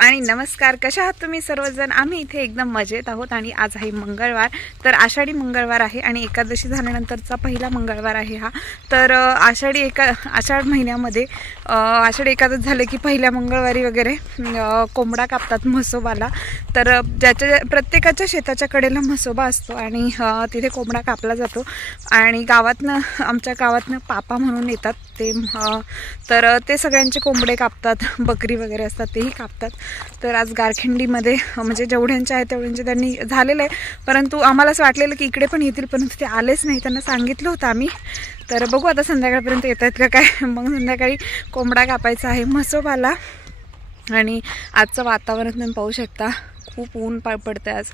आणि नमस्कार, कशा आहात तुम्ही सर्वजण? आम्ही इथे एकदम मजेत आहोत आणि आज आहे मंगळवार, तर आषाढी मंगळवार आहे आणि एकादशी झाल्यानंतरचा पहिला मंगळवार आहे हा. तर आषाढ महिन्यामध्ये आषाढी एकादश झाले की पहिल्या मंगळवारी वगैरे कोंबडा कापतात म्हसोबाला. तर प्रत्येकाच्या शेताच्या कडेला म्हसोबा असतो आणि तिथे कोंबडा कापला जातो आणि आमच्या गावातनं पापा म्हणून येतात ते, तर ते सगळ्यांचे कोंबडे कापतात, बकरी वगैरे असतात तेही कापतात. तर आज गारखिंडीमध्ये म्हणजे जेवढ्यांचे आहे तेवढ्यांचे त्यांनी झालेलं आहे, परंतु आम्हाला असं वाटलेलं की इकडे पण येतील, परंतु ते आलेच नाही. त्यांना सांगितलं होतं आम्ही, तर बघू आता संध्याकाळपर्यंत येत आहेत का काय. मग संध्याकाळी कोंबडा कापायचा आहे म्हसोबाला. आणि आजचं वातावरण तुम्ही पाहू शकता, खूप ऊन पडतं आज,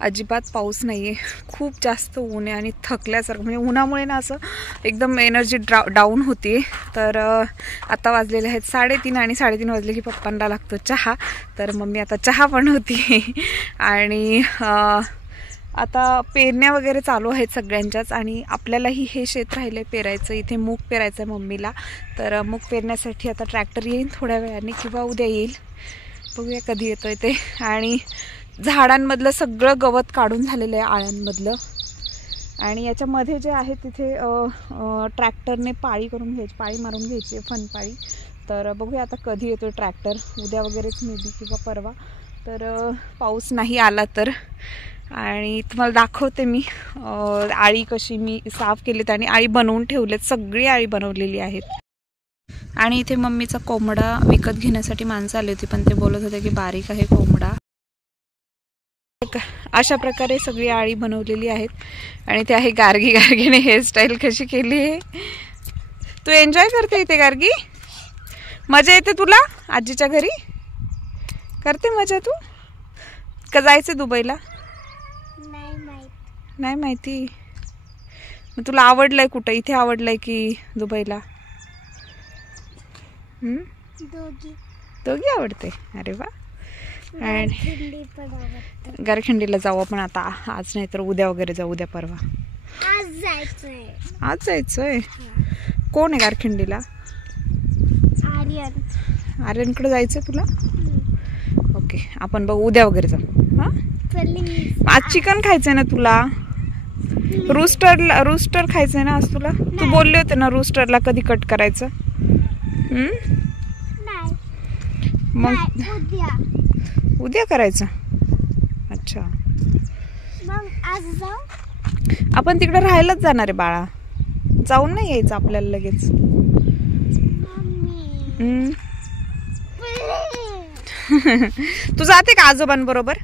अजिबात पाऊस नाही आहे, खूप जास्त ऊन आहे आणि थकल्यासारखं, म्हणजे उन्हामुळे ना असं एकदम एनर्जी डाऊन होती. तर आता वाजलेले आहेत 3:30 आणि 3:30 वाजले की पप्पांना लागतो चहा. तर मम्मी आता चहा पण होती आणि आता पेरण्या वगैरे चालू आहेत सगळ्यांच्याच आणि आपल्यालाही हे शेत राहिलं आहे पेरायचं. इथे मूग पेरायचं आहे मम्मीला, तर मूग पेरण्यासाठी आता ट्रॅक्टर येईल थोड्या वेळाने किंवा उद्या येईल, बघूया कधी येतोय ते. आणि झाडांमधलं सगळं गवत काढून झालेलं आहे आळ्यांमधलं, आणि याच्यामध्ये जे आहे तिथे ट्रॅक्टरने पाळी मारून घ्यायची फनपाळी. तर बघूया आता कधी येतोय ट्रॅक्टर, उद्या वगैरेच मे बी किंवा परवा, तर पाऊस नाही आला तर. आणि तुम्हाला दाखवते मी आळी कशी मी साफ केलीत आणि आळी बनवून ठेवलेत, सगळी आळी बनवलेली आहेत. आणि इथे मम्मीचा कोंबडा विकत घेण्यासाठी माणसं आली होती, पण ते बोलत होते की बारीक आहे कोंबडा. अशा प्रकारे सगळी आळी बनवलेली आहेत. आणि ते आहे गार्गीने हेअरस्टाईल कशी केली आहे. तू एन्जॉय करते इथे गार्गी? मजा येते तुला आजीच्या घरी? करते मजा तू? का जायचं दुबईला? नाही माहिती. मग तुला आवडलंय कुठं, इथे आवडलंय की दुबईला? दोघी आवडते. अरे वा. आणि गारखिंडीला जाऊ आपण आता, आज नाही तर उद्या वगैरे जाऊ, उद्या परवा. आज जायचंय. कोण आहे गारखिंडीला? आर्यनकडे जायचंय तुला? ओके, आपण बघू उद्या वगैरे जाऊ. हा, आज चिकन खायचंय ना तुला? रूस्टर खायचंय ना आज तुला? तू बोलले होते ना रूस्टरला कधी कट करायचं. मग उद्या करायचं. अच्छा, आपण तिकडे राहायलाच जाणार आहे बाळा, जाऊन नाही यायचं आपल्याला लगेच. तू जाते का आजोबांबरोबर?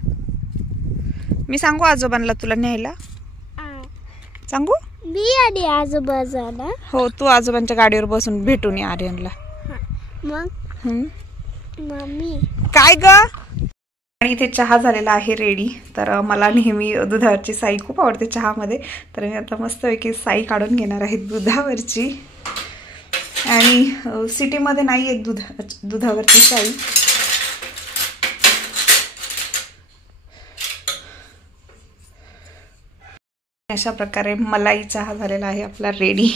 मी सांगू आजोबांना तुला न्यायला? सांगू मी आणि आजोबा जाणार. हो, तू आजोबांच्या गाडीवर बसून भेटून ये आर्यनला. मग मम्मी काय ग? आणि इथे चहा झालेला आहे रेडी. तर मला नेहमी दुधावरची साई खूप आवडते चहामध्ये, तर मी आता मस्तपैकी साई काढून घेणार आहे दुधावरची. आणि सिटीमध्ये नाही आहे दुधावरची साई. अशा प्रकारे मलाई चहा झालेला आहे आपला रेडी.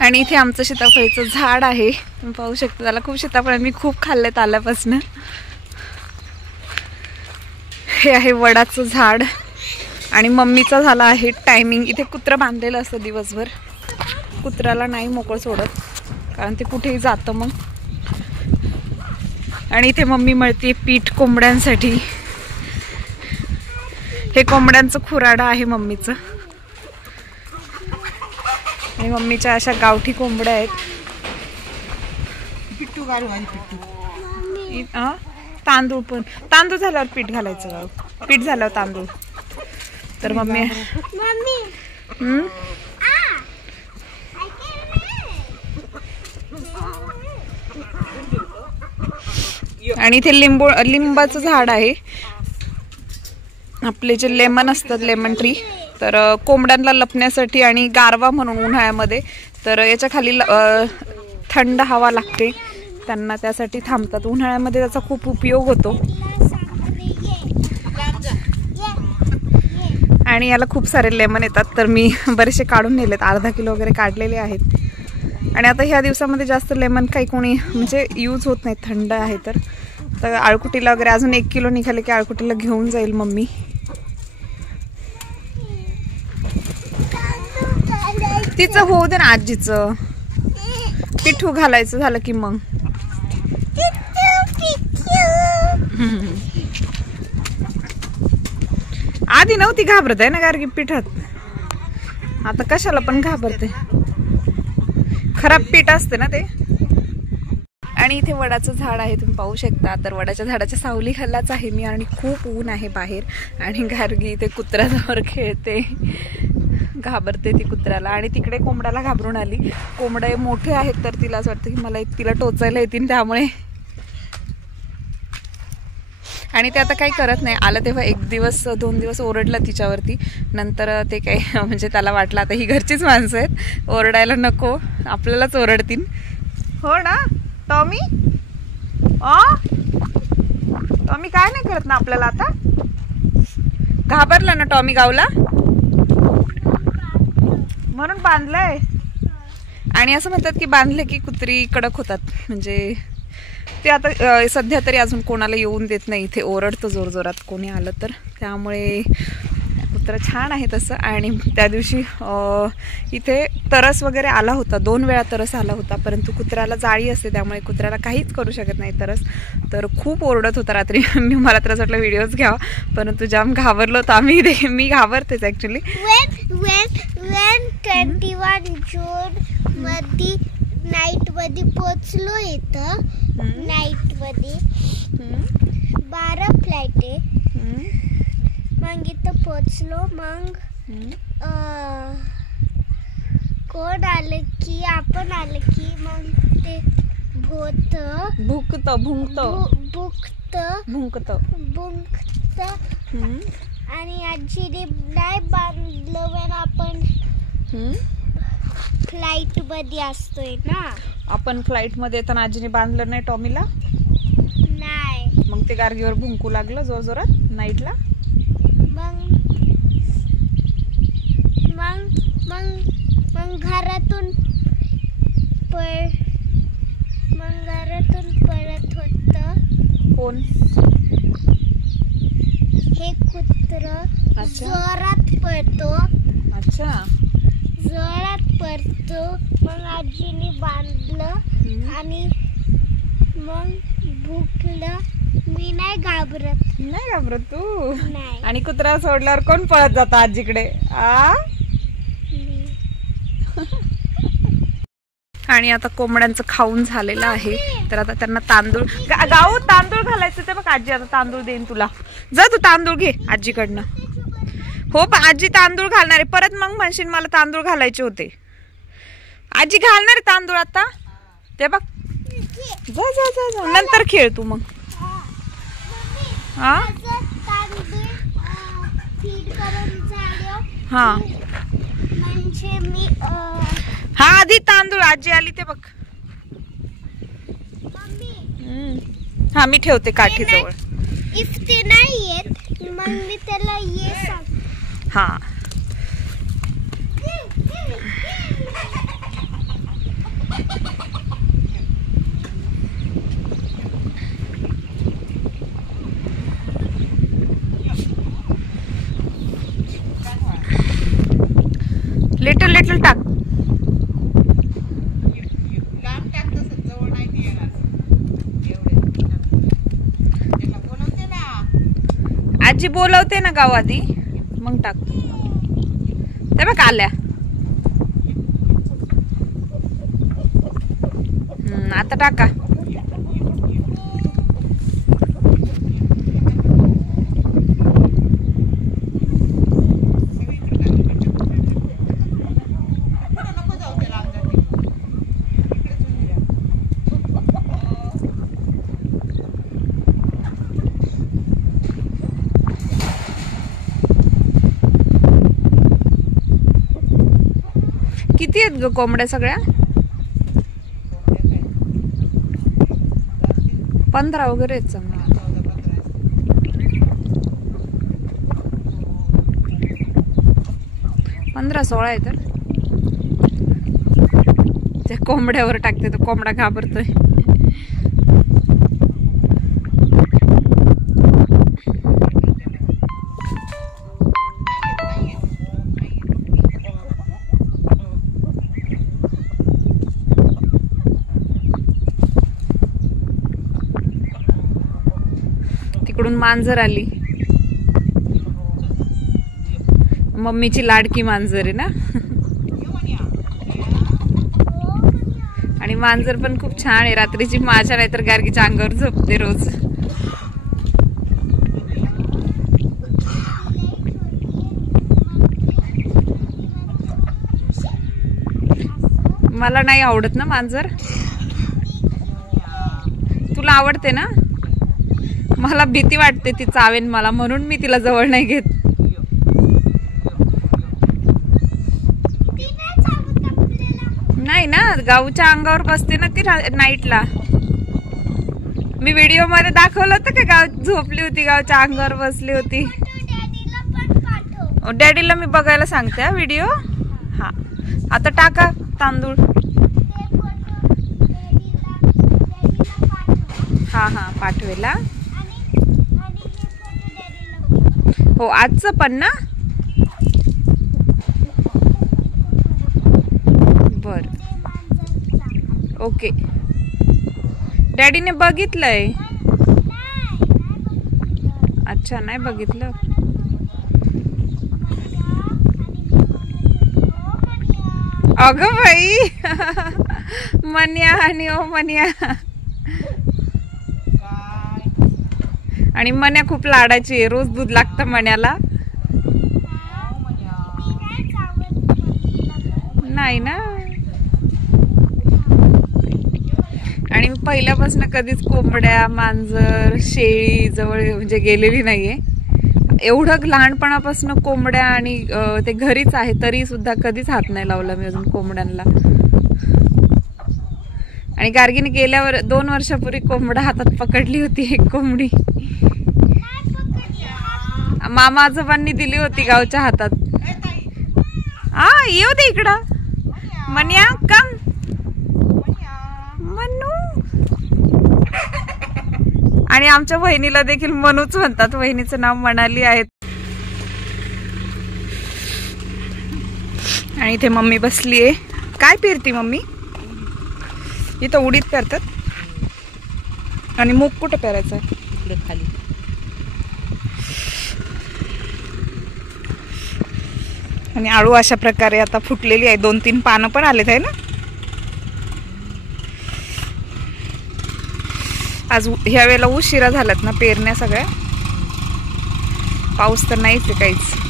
आणि इथे आमचं सीताफळीचं झाड आहे, तुम्ही पाहू शकता. त्याला खूप सीताफळ मी खूप खाल्लेत आल्यापासून. हे आहे वडाचं झाड. आणि मम्मीचा झाला आहे टायमिंग. इथे कुत्रं बांधलेलं असतं दिवसभर, कुत्र्याला नाही मोकळं सोडत कारण ते कुठेही जातं मग. आणि इथे मम्मी मळते पीठ कोंबड्यांसाठी. हे कोंबड्यांचं खुराडं आहे मम्मीचं. आणि मम्मीच्या अशा गावठी कोंबड्या आहेत. तांदूळ पण, तांदूळ झाल्यावर पीठ घालायचं, पीठ झाल्यावर तांदूळ. तर मम्मी आणि इथे लिंबाचं झाड आहे. आपले जे लेमन असतात, लेमन ट्री, तर कोंबड्यांना लपण्यासाठी आणि गारवा म्हणून उन्हाळ्यामध्ये तर याच्या खाली थंड हवा लागते त्यांना, त्यासाठी थांबतात. उन्हाळ्यामध्ये त्याचा खूप उपयोग होतो आणि याला खूप सारे लेमन येतात. तर मी बरेचसे काढून नेलेत, अर्धा किलो वगैरे काढलेले आहेत. आणि आता ह्या दिवसामध्ये जास्त लेमन काही कोणी म्हणजे यूज होत नाही, थंड आहे तर आळकुटीला वगैरे अजून 1 किलो निघाले की आळकुटीला घेऊन जाईल मम्मी. तिचं होऊ दे ना, आजीचं पिठू घालायचं झालं की मग. आधी नव्हती घाबरत आहे ना गार्गी पिठात, आता कशाला पण घाबरते. खराब पीठ असते ना ते. आणि इथे वडाचं झाड आहे, तुम्ही पाहू शकता. तर वडाच्या झाडाच्या सावली खाल्लाच आहे मी आणि खूप ऊन आहे बाहेर. आणि गार्गी इथे कुत्र्याजवळ खेळते, घाबरते ती कुत्र्याला. आणि तिकडे कोंबड्याला घाबरून आली. कोंबडे मोठे आहेत तर तिला असं वाटतं की मला तिला टोचायला येतील त्यामुळे. आणि ते आता काही करत नाही. आलं तेव्हा 1 दिवस 2 दिवस ओरडलं तिच्यावरती. नंतर ते काही म्हणजे त्याला वाटलं आता ही घरचीच माणसं आहेत, ओरडायला नको, आपल्यालाच ओरडतील. हो ना टॉमी? टॉमी काय नाही करत ना आपल्याला आता. घाबरला ना टॉमी गावला म्हणून बांधलंय. आणि असं म्हणतात की बांधले की कुत्री कडक होतात, म्हणजे ते आता सध्या तरी अजून कोणाला येऊन देत नाही इथे, ओरडतो जोर जोरात कोणी आलं तर. त्यामुळे कुत्रा छान आहे तसं. आणि त्या दिवशी इथे तरस वगैरे आला होता, 2 वेळा तरस आला होता, परंतु कुत्र्याला जाळी असते त्यामुळे कुत्र्याला काहीच करू शकत नाही तरस. तर खूप ओरडत होता रात्री. मला तर असं वाटलं व्हिडिओज घ्यावा, परंतु जाम घाबरलो होतो आम्ही. मी घाबरतेच ॲक्च्युली. when 21 जून मध्ये नाईट मध्ये पोचलो इथं. नाईट मध्ये 12 फ्लाईट आहे. मग इथं पोचलो. मग कोण आलं की आपण आलं की मग ते भुंकत आणि आजीने नाही बांधलं when आपण फ्लाईट मध्ये असतोय ना. आपण फ्लाईट मध्ये येताना आजीने बांधलं नाही टॉमीला. नाही, मग ते गार्गीवर भुंकू लागलं जोर जोरात नाईटला. मग घरातून पळत होत कोण? हे कुत्र. जोरात पळतो. अच्छा, जोरात पळतो. मग आजीने बांधलं आणि मग भुकलं. मी नाही घाबरत. नाही घाबरत तू? नाही. आणि कुत्रा सोडल्यावर कोण पळत जातं आजीकडे? आणि आता कोंबड्यांचं खाऊन झालेलं आहे, तर आता त्यांना तांदूळ गाऊ तांदूळ घालायचं ते बघ. आजी आता तांदूळ देईन तुला, जा तू तांदूळ घे आजीकडनं. हो पण आजी तांदूळ घालणार आहे, परत मग म्हणशील मला तांदूळ घालायचे होते. आजी घालणार आहे तांदूळ आता, ते बघ. जा जा जा जा, नंतर खेळ तू मग. हा हा म्हणजे मी हा आधी तांदूळ. आजी आली ते बघ. हा मी ठेवते काठीजवळ. इफ ते नाही येत मग मी त्याला ये सांग. हा लिटल लिटल टाक. आजी बोलवते ना गाव आधी, मग टाकतो. ते बघ आल्या. आता टाका. आहेत ग कोंबड्या सगळ्या? 15 वगैरे आहेत समजा. 15-16 आहे तर. त्या कोंबड्यावर टाकते तर कोंबडा घाबरतोय. तिकडून मांजर आली, मम्मीची लाडकी मांजर आहे ना. आणि मांजर पण खूप छान आहे. रात्रीची माझ्या नाहीतर गार्गीच्या अंगावर झोपते रोज. मला नाही आवडत ना मांजर. तुला आवडते ना? मला भीती वाटते ती चावेन मला, म्हणून मी तिला जवळ नाही घेत. नाही ना, गावच्या अंगावर बसते ना ती नाईटला. मी व्हिडिओ मध्ये दाखवलं होतं का गाव झोपली होती, गावच्या अंगावर बसली होती. डॅडीला मी बघायला सांगते व्हिडिओ. हा आता टाका तांदूळ. हा हा पाठवेला. हो आजचं पण ना. बर ओके. डॅडीने बघितलंय. अच्छा नाही बघितलं. अगं बाई मन्या आणि ओ मन्या. आणि मन्या खूप लाडाची आहे, रोज दूध लागतं मन्याला. नाही ना. आणि मी पहिल्यापासून कधीच कोंबड्या मांजर शेळी जवळ म्हणजे गेलेली नाहीये. एवढं लहानपणापासून कोंबड्या आणि ते घरीच आहे तरी सुद्धा कधीच हात नाही लावला मी अजून कोंबड्यांना. आणि गार्गीने गेल्यावर 2 वर्षापूर्वी कोंबडा हातात पकडली होती, एक कोंबडी. मामा आजोबांनी दिली होती गावच्या हातात. हा येऊ दे इकडं. मन्या कम. मनू. आणि आमच्या बहिणीला देखील मनूच म्हणतात. बहिणीचं नाव मनाली आहे. आणि इथे मम्मी बसलीये. काय पेरती मम्मी? इथं उडीद पेरतात. आणि मूग कुठं पेरायचं आहे? खाली. आणि आळू अशा प्रकारे आता फुटलेली आहे. 2-3 पानं पण आलेत आहे ना. आज ह्या वेळेला उशिरा झाल्यात ना पेरण्या सगळ्या. पाऊस तर नाहीच आहे काहीच.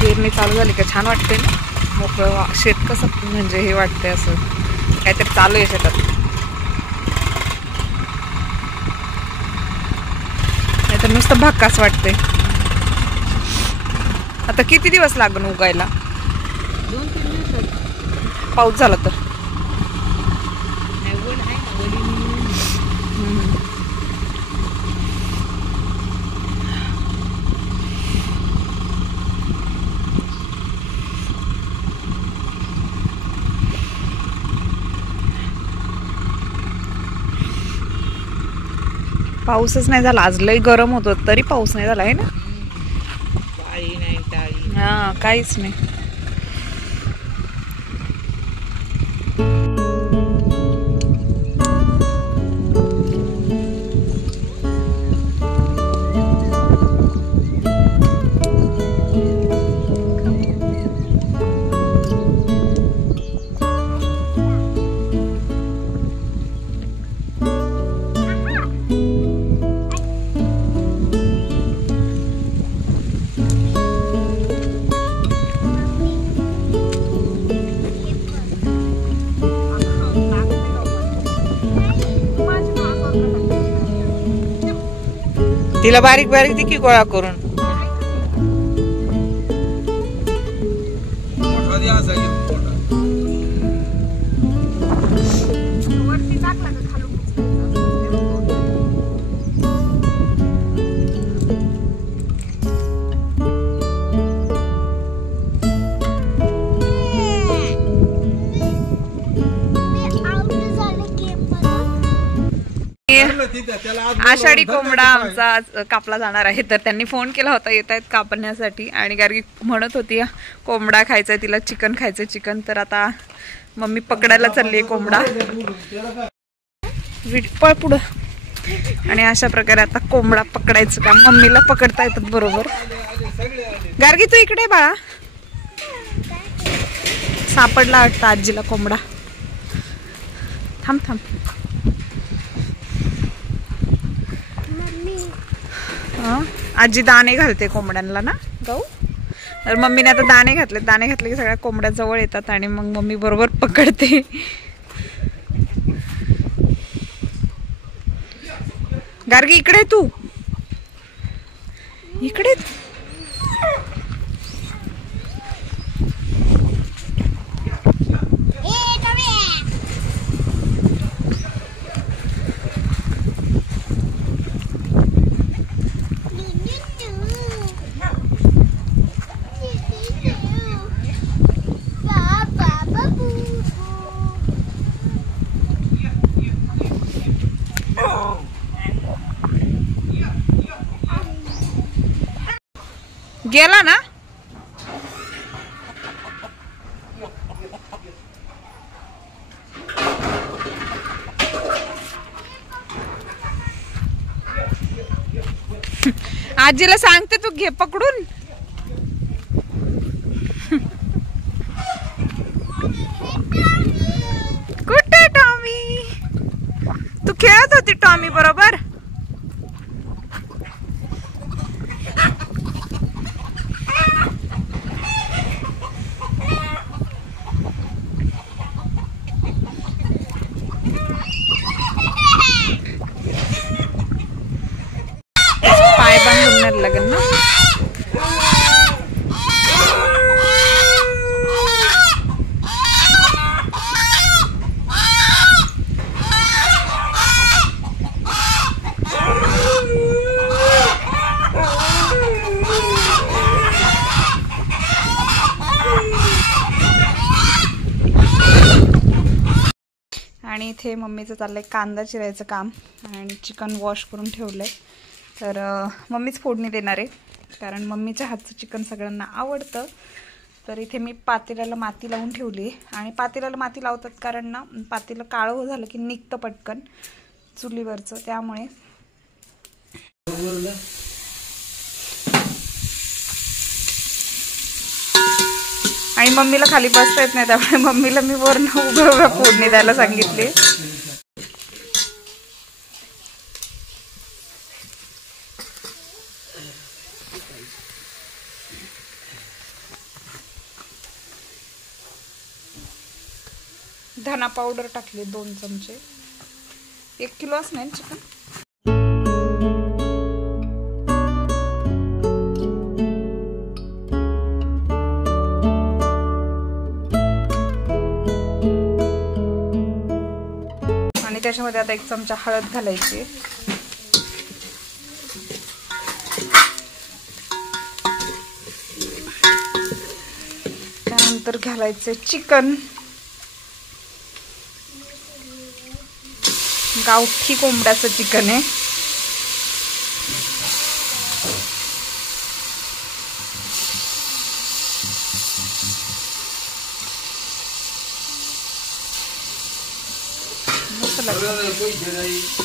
पेरणी चालू झाली का छान वाटते ना. मोकळं शेत कसं म्हणजे हे वाटतंय असं काहीतरी चालू आहे शेतात. नाहीतर नुसतं भक्कास वाटतंय. आता किती दिवस लागून उगायला? 2-3 दिवस पाऊस झाला तर. पाऊसच नाही झाला आज. लय गरम होत तरी पाऊस नाही झाला आहे ना. हा काहीच नाही. तिला बारीक बारीक ती की गोळा करून. आषाढी कोंबडा आमचा कापला जाणार आहे, तर त्यांनी फोन केला होता येत आहेत कापण्यासाठी. आणि गार्गी म्हणत होती कोंबडा खायचा, तिला चिकन खायचं चिकन. तर आता मम्मी पकडायला चालली आहे कोंबडा. पळ पुढं. आणि अशा प्रकारे आता कोंबडा पकडायचं काम मम्मीला पकडता येतात बरोबर. गार्गी तू इकडे बाळा. सापडला वाटतं आजीला कोंबडा. थांब थांब. आजी दाणे घालते कोंबड्यांना ना गहू. तर मम्मीने आता दाणे घातले. दाणे घातले की सगळ्या कोंबड्या जवळ येतात आणि मग मम्मी बरोबर पकडते. गार्गी इकडे तू. इकडे गेला ना. आजीला सांगते तू घे पकडून. कुठे टॉमी. तू खेळत होती टॉमी बरोबर. पाय बांधून लागेल ना. आणि इथे मम्मीचं चाललंय कांदा चिरायचं काम आणि चिकन वॉश करून ठेवलंय. तर मम्मीच फोडणी देणार आहे कारण मम्मीच्या हातचं चिकन सगळ्यांना आवडतं. तर इथे मी पातेल्याला माती लावून ठेवली आणि पातेल्याला माती लावतात कारण ना पातेलं काळं झालं की निघतं पटकन चुलीवरचं, त्यामुळे. आणि मम्मीला खाली बसता येत नाही त्यामुळे मम्मीला मी वरनं उभं फोडणी द्यायला सांगितली. धना पावडर टाकले 2 चमचे. 1 किलो असणार चिकन. आणि त्याच्यामध्ये आता 1 चमचा हळद घालायची. त्यानंतर घालायचे चिकन. गावठी कोंबड्याचं चिकन आहे. मस्त लागतं.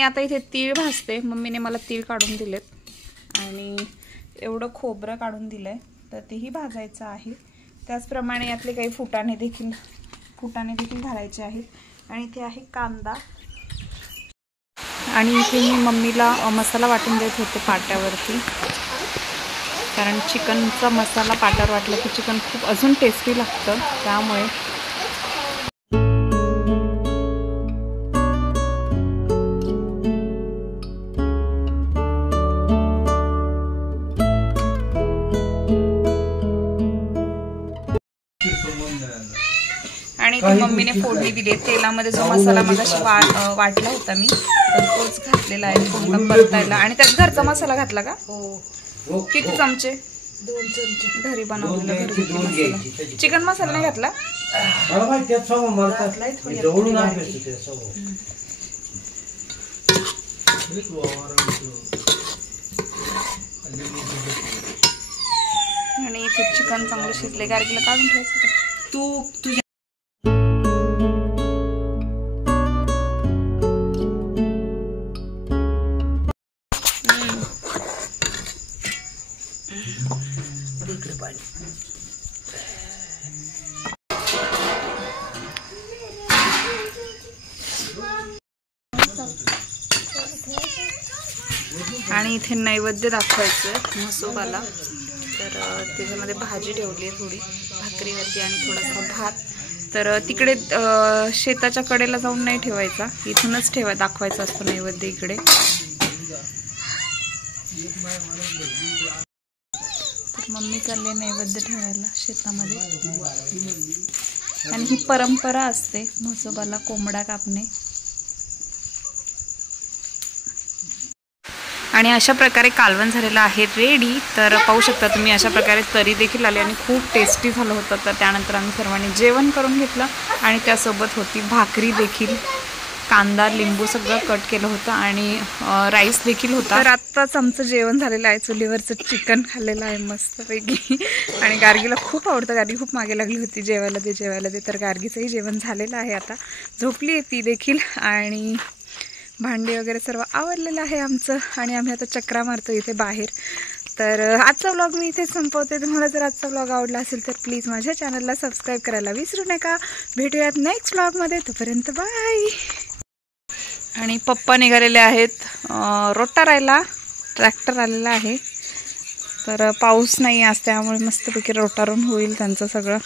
मी आता इथे तीळ भाजते. मम्मीने मला तीळ काढून दिलेत आणि एवढं खोबरं काढून दिलंय, तर तेही भाजायचं आहे. त्याचप्रमाणे यातले काही फुटाणे देखील घालायचे आहेत. आणि इथे आहे कांदा. आणि इथे मी मम्मीला मसाला वाटून देत होते पाट्यावरती, कारण चिकनचा मसाला पाट्यावर वाटला की चिकन खूप अजून टेस्टी लागतं. त्यामुळे आणि इथे मम्मीने फोडणी दिली. तेलामध्ये जो मसाला मगाशी वाटला होता मी, तर तोच घातलेला आहे फोडणं परतायला. आणि त्यात घरचा मसाला घातला का? किती चमचे? 2 चमचे घरी बनवलेला घरगुती मसाला. चिकन मसाला नाही घातला? आणि इथे चिकन चांगलं शिजले. गार्गीला काढून ठेवायचं तू. आणि इथे नैवेद्य दाखवायचं म्हसोबाला. तर त्याच्यामध्ये भाजी ठेवली आहे थोडी भाकरीवरती आणि थोडासा भात. तर तिकडे शेताच्या कडेला जाऊन नाही ठेवायचा, इथूनच दाखवायचा असतो नैवेद्य इकडे. तर मम्मी चालले नैवेद्य ठेवायला शेतामध्ये. आणि ही परंपरा असते म्हसोबाला कोंबडा कापणे. आणि अशा प्रकारे कालवण झालेलं आहे रेडी. तर पाहू शकता तुम्ही अशा प्रकारे तरी देखील आली आणि खूप टेस्टी झालं होतं. तर त्यानंतर आम्ही सर्वांनी जेवण करून घेतलं आणि त्यासोबत होती भाकरी देखील, कांदा लिंबू सगळं कट केलं होतं आणि राईस देखील होता. तर आत्ताच आमचं जेवण झालेलं आहे. चुलीवरचं चिकन खाल्लेलं आहे मस्तपैकी. आणि गार्गीला खूप आवडतं. गार्गी खूप मागे लागली होती जेवायला दे. तर गार्गीचंही जेवण झालेलं आहे. आता झोपली आहे ती देखील. आणि भांडी वगैरे सर्व आवडलेलं आहे आमचं. आणि आम्ही आता चक्रा मारतो इथे बाहेर. तर आजचा व्लॉग मी इथे संपवते. तुम्हाला जर आजचा व्लॉग आवडला असेल तर प्लीज माझ्या चॅनलला सबस्क्राईब करायला विसरू नका. भेटूयात नेक्स्ट व्लॉगमध्ये. तोपर्यंत बाय. आणि पप्पा निघालेले आहेत रोटारायला. ट्रॅक्टर आलेला आहे. तर पाऊस नाही आज, त्यामुळे मस्तपैकी रोटारून होईल त्यांचं सगळं.